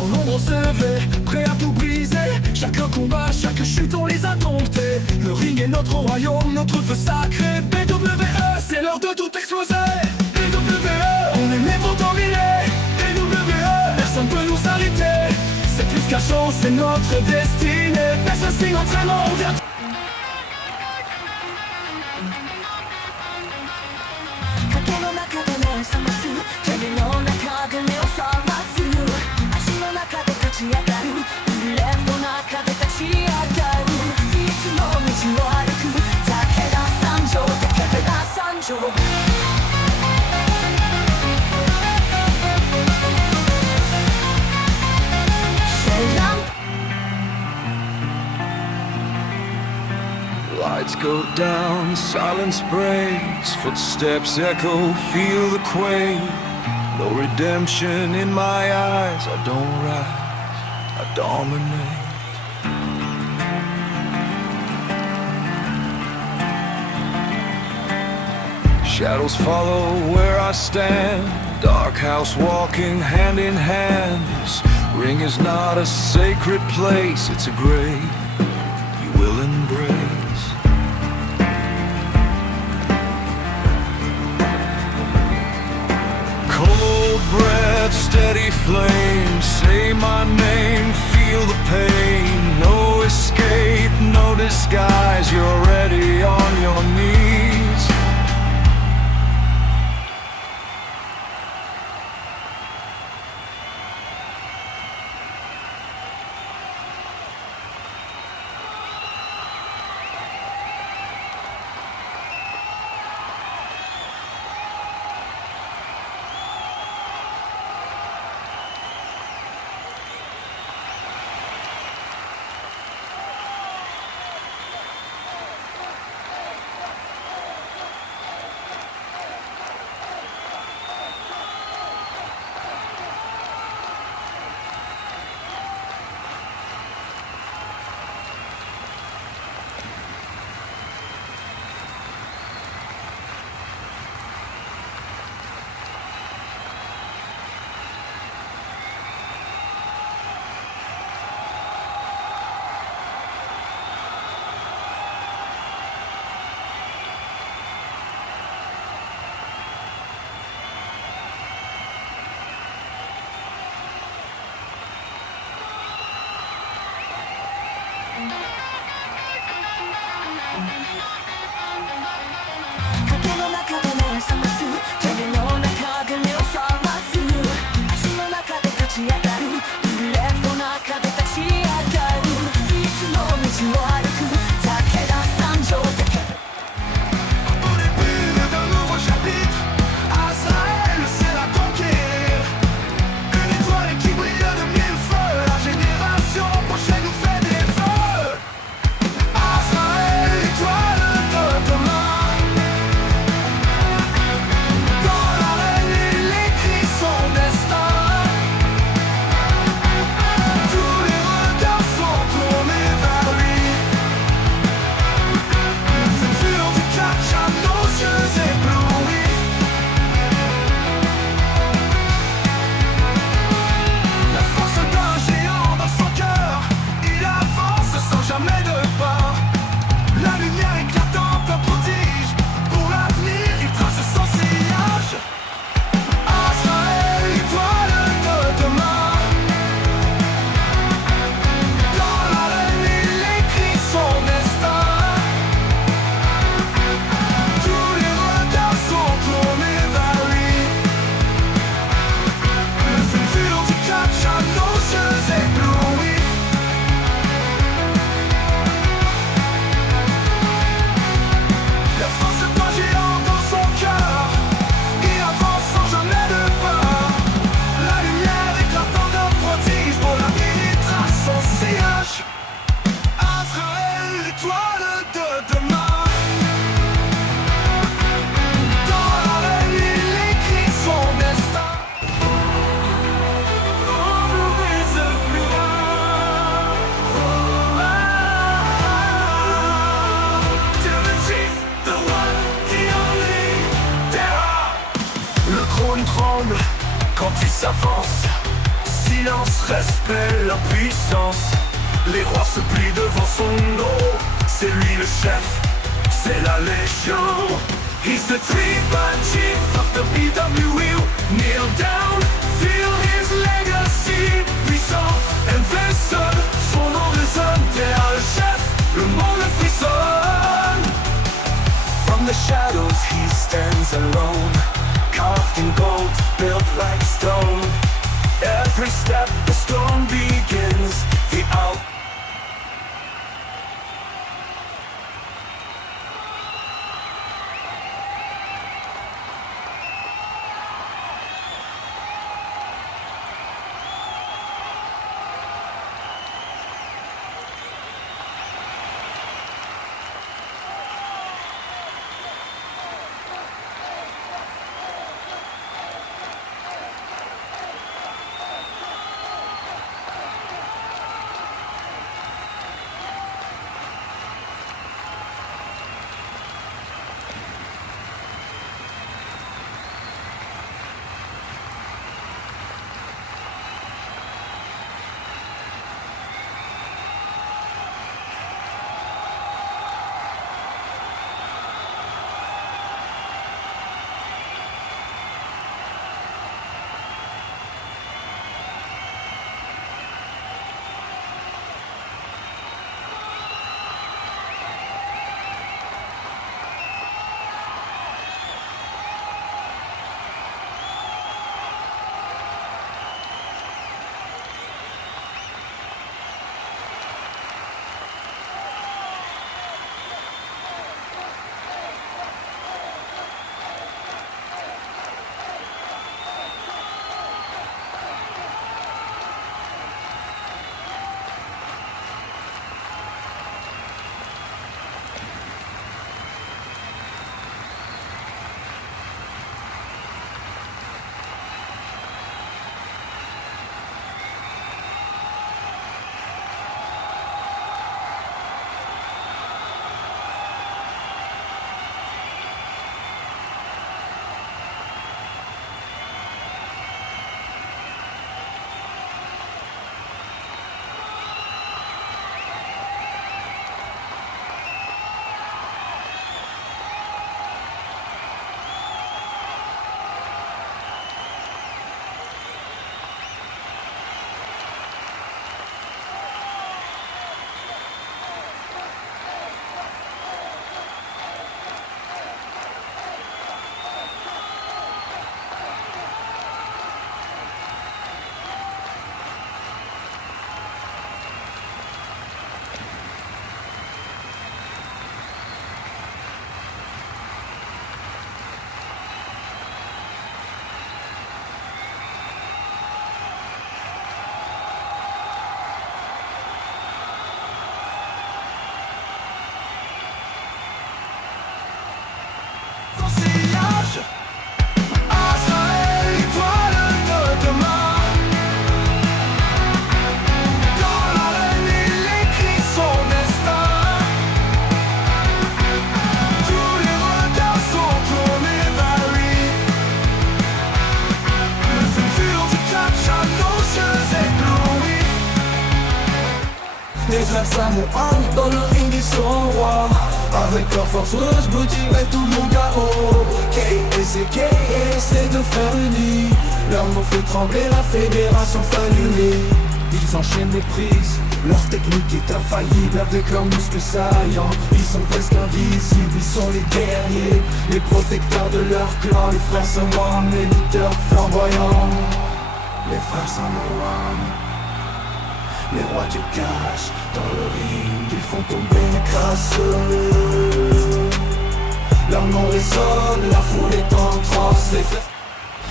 Dans l'ombre on se levait, prêt à tout briser. Chaque combat, chaque chute on les a domptés. Le ring est notre royaume, notre feu sacré. BWE, c'est l'heure de tout exploser. BWE, on est né pour dominer. BWE, personne peut nous arrêter. C'est plus qu'un show, c'est notre destinée. Best Wrestling entraînement, on vient. 影の中で目覚ます蛇の中で目を覚ます足の中で立ち上がるレフトの中で立ち上がるいつも道を歩く武田三条武田三条Lights go down, silence breaks, footsteps echo, feel the quake. No redemption in my eyes, I don't rise, I dominate. Shadows follow where I stand, dark house walking hand in hand. This ring is not a sacred place, it's a grave you will embrace. Cold breath, steady flame, say my name, feel the pain. No escape, no disguise, you're already on your knees. Azrael, étoile respectent leur puissance. Les rois se plient devant son nom. C'est lui le chef, c'est la légion. He's the tribal chief of the PWU. Kneel down, feel his legacy. Puissant, invincible, son nom résonne. Terre le chef, le monde frissonne. From the shadows he stands alone, carved in gold, built like stone. Every step the storm begins. The out. Les adversaires entrent dans le ring, ils sont rois. Avec leur forceuse boutique, mettent tout le monde KO. KSK, c'est de faire unis. Leur mot fait trembler la fédération unie. Ils enchaînent les prises, leur technique est infaillible. Avec leurs muscles saillants, ils sont presque invisibles. Ils sont les guerriers, les protecteurs de leur clan. Les frères Samoan, les lutteurs flamboyants. Les frères Samoan, les rois du cash, dans le ring, ils font tomber les crasseux. Leur nom résonne, la foule est en transe. Les frères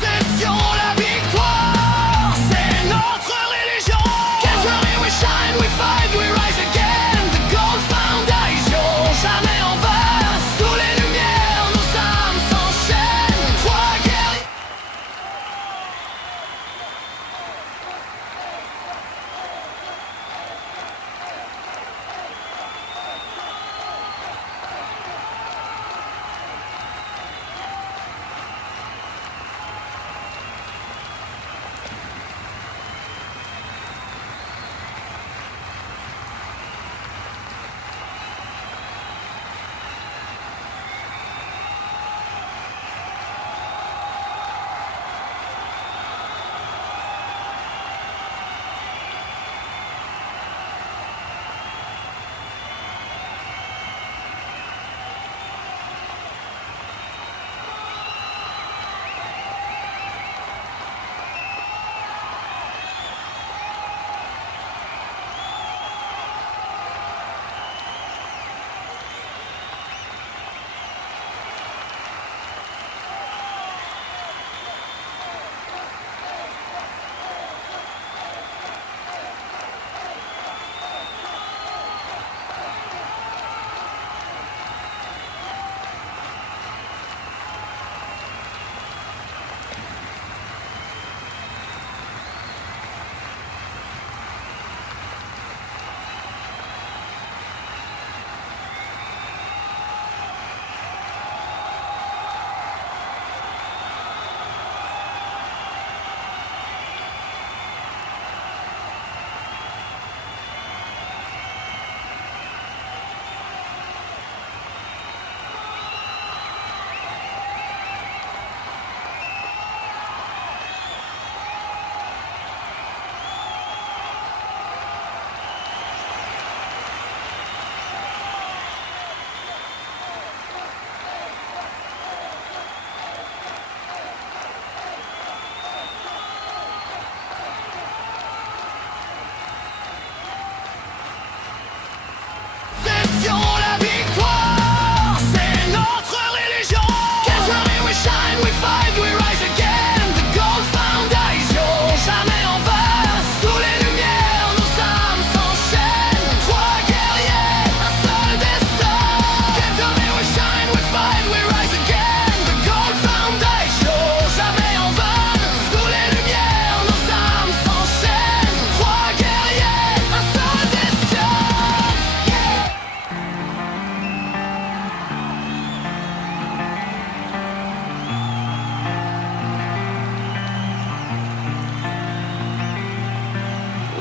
Session la victoire, c'est notre religion. Can't we shine, we fight, we rise again. The gold foundation, jamais en vain. Sous les lumières, nos âmes s'enchaînent. Trois guerriers.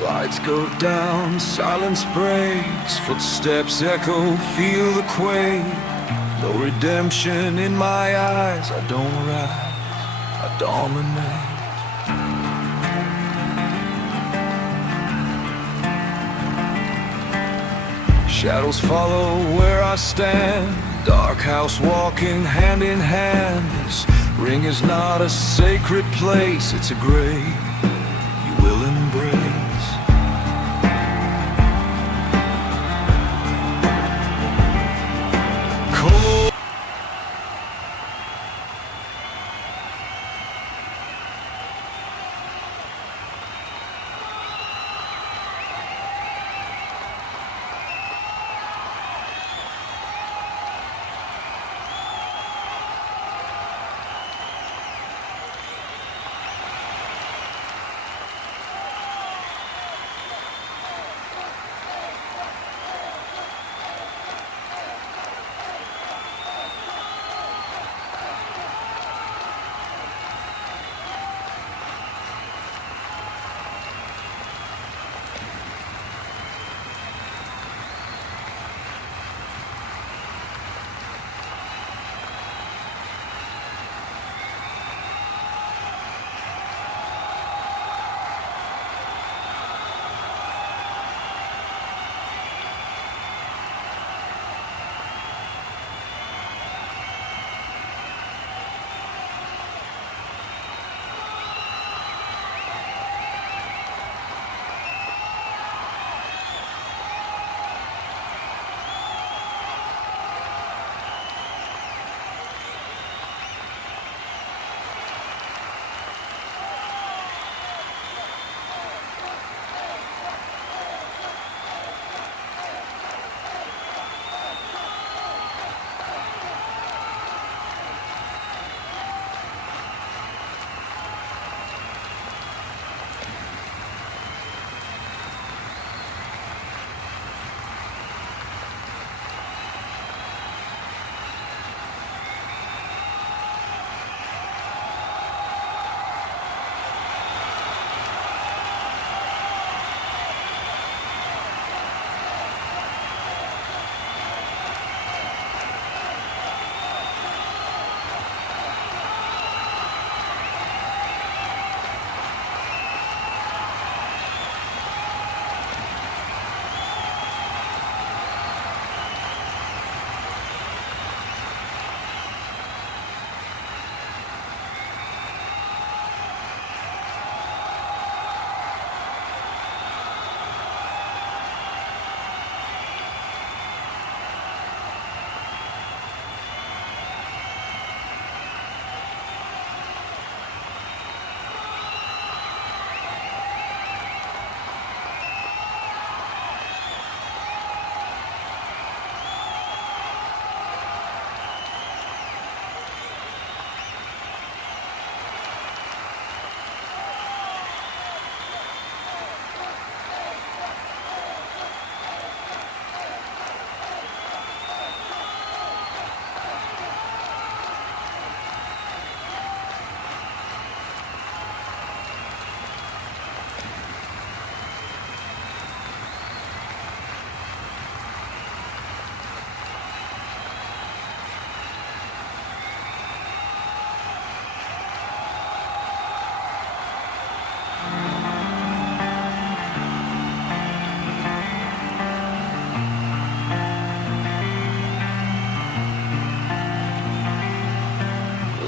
Lights go down, silence breaks, footsteps echo, feel the quake. No redemption in my eyes, I don't rise, I dominate. Shadows follow where I stand, dark house walking hand in hand. This ring is not a sacred place, it's a grave you will embrace. Cold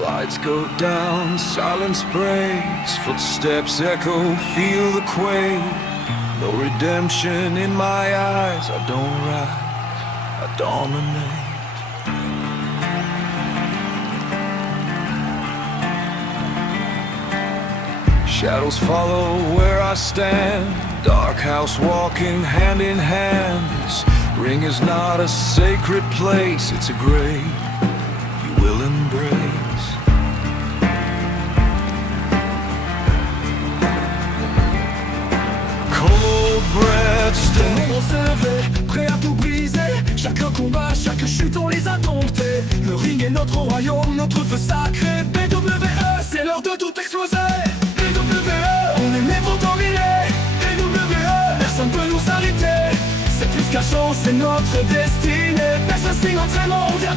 lights go down, silence breaks, footsteps echo, feel the quake. No redemption in my eyes, I don't rise, I dominate. Shadows follow where I stand, dark house walking hand in hand. This ring is not a sacred place, it's a grave you will embrace. Cold breath Le monde se levait, prêt à tout briser. Chaque combat, chaque chute, on les a domptés. Le ring est notre royaume, notre feu sacré. BWE, c'est l'heure de tout exploser. BWE, on est né pour dominer. BWE, Gageons, c'est notre destinée. Best wrestling entraînement, on vient